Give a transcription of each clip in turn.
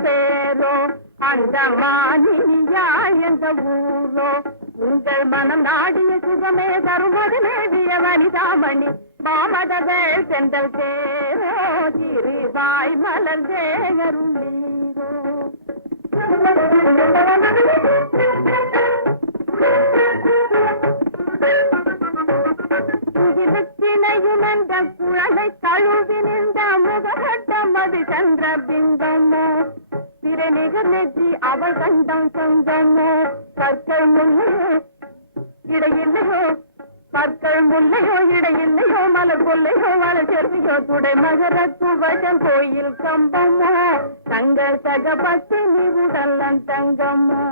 பேரோ அந்த மானியா என்ற ஊரோ உங்கள் மனம் நாடிய சுகமே தருமது மேவிய வனிதாமணி மாமதவேள் சென்றல் தேரோ சிறிவாய் மலர்ந்தே அருளீரோ சினையும் என்ற குழலை தழுவி நின்ற முககட்டம் அது சென்ற பிம்பமோ திறனிக நெற்றி அவள் கண்டம் சொந்தமோ கற்கள் முல்லையோ இடையில்லையோ கற்கள் முல்லையோ இடையில்லையோ மலர் கொல்லையோ மலர் செல்வியோ துடை மகர துவஜம் கோயில் கம்பமோ தங்கள் தகப்பத்து நீ உடல்லன் தங்கமோ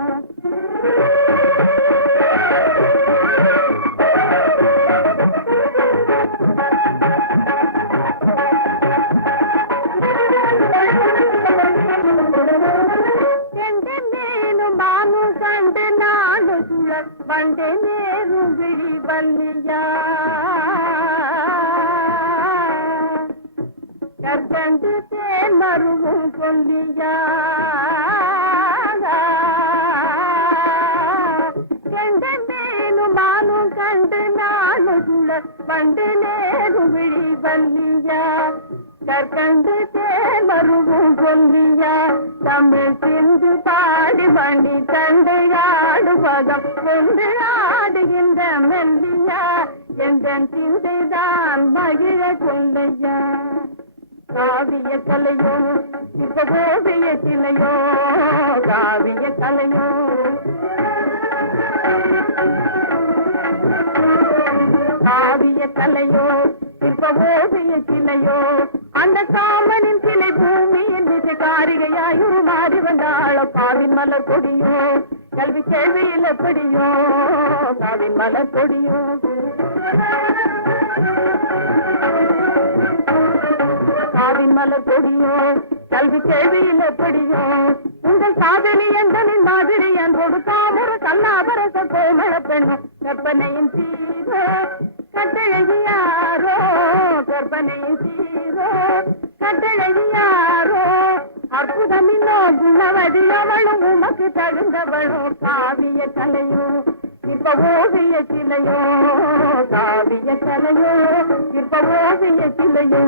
வண்டே நேரும் விழி வல்லியா கற்கண்டு தேன் மருவும் சொல்லியா கெண்ட மேலும் மானும் கண்டு நானும் சுழ வண்டு நேரும் விழி வல்லியா கற்கண்டு தேன் மருவும் சொல்லியா தமிழ் சிந்து பாடி மணி தண்டு ஆடுவதம் கொண்டு ஆடுகின்ற மெல்லியா எந்தன் சிந்தைதான் மகிழ கொள்ளையா காவிய கலையோ இப்ப ஓவிய சிலையோ காவிய கலையோ காவிய கலையோ இப்ப ஓவிய சிலையோ அந்த காமனின் சிலை பூமியின் மீது காரிகையாயுரு மாறி வந்தாளோ காவின் மலர் கொடியோ கல்வி கேள்வியில் எப்படியோ காவின் மலர் கொடியோ காவின் மலர் கொடியோ கல்வி கேள்வியில் எப்படியோ உங்கள் காதலி எந்தனின் மாதிரி என்போடு காமர கல்லாபரச கோமள பெண்ணும் கற்பனையின் தீரோ கட்டழகியாரோ கற்பனையின் தீரோ கட்டழகியாரோ அற்புதமின்னோ குணவதியவளும் உமக்கு தகுந்தவளோ காவிய கலையோ இப்ப ஓவிய சிலையோ காவிய கலையோ இப்ப ஓவிய சிலையோ